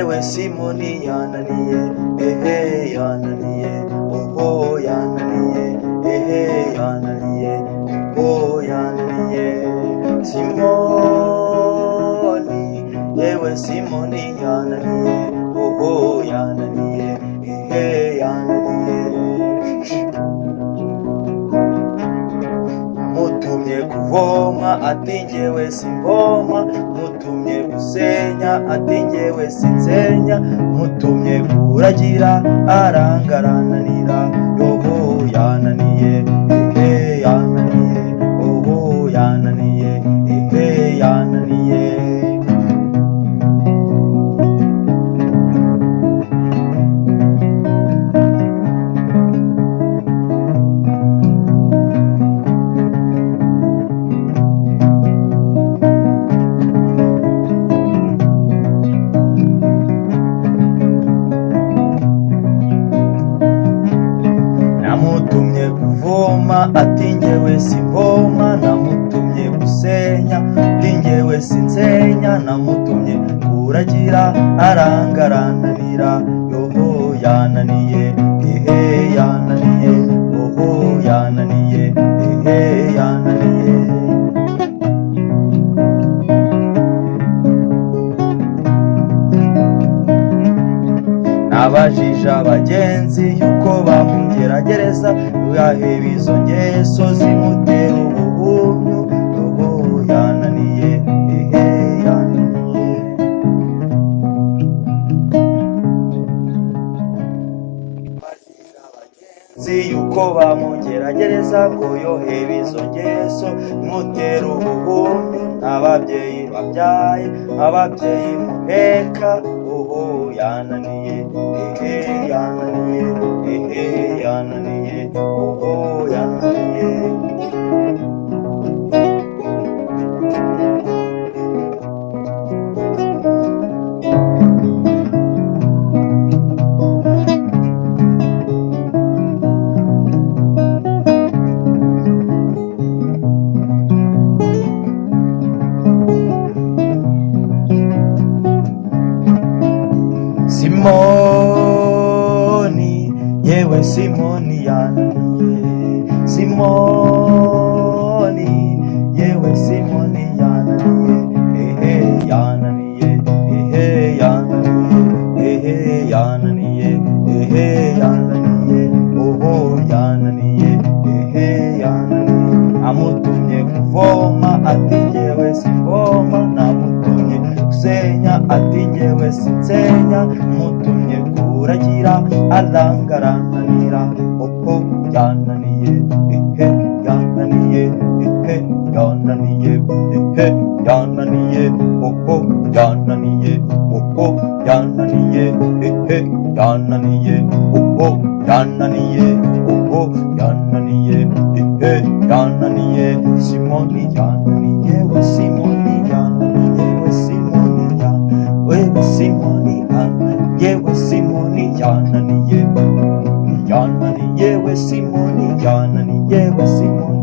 yewe Simoni yananiye, yananiye, yananiye, yananiye, yananiye. Simoni, yewe Simoni yananiye, yananiye, yananiye. Mutumye kuvoma ati njyewe simvoma, mutumye gusenya ati njyewe sinsenya, mutumye kuragira arangarananira, yoho yananiye, yananiye, yananiye, yananiye. Namutumye kuvoma ati njyewe simvoma, namutumye gusenya ati njyewe sinsenya, namutumye kuragira arangarananira, yoho yananiye, yananiye, yananiye, yananiye. Nabajije abagenzi yuko bamugeragereza, yaheba izo ngeso zimutera ubuhumyu, yoho yananiye, yananiye. Nabajije abagenzi yuko bamugeragereza, ngo yoheba izo ngeso zimutera ubuhumyu. Ababyeyi babyaye, ababyeyi muheka, yananiye, yananiye, yananiye, yananiye. Simoni, yewe Simoni yananiye, Simoni, yewe Simoni yananiye, yananiye, yananiye, yananiye, yananiye, yananiye, yananiye. Amutumye kuvoma ati njyewe simvoma, namutumye gusenya ati njyewe sinsenya, mutumye kuragira arangarananira, yananiye, yananiye, yananiye, yananiye, yananiye, yananiye, yananiye, yananiye, yananiye, yananiye. Simoni yananiye, we Simoni yananiye, we Simoni yananiye, we Simoni yananiye, we Simoni yananiye, yananiye, we Simoni yananiye, we Simoni.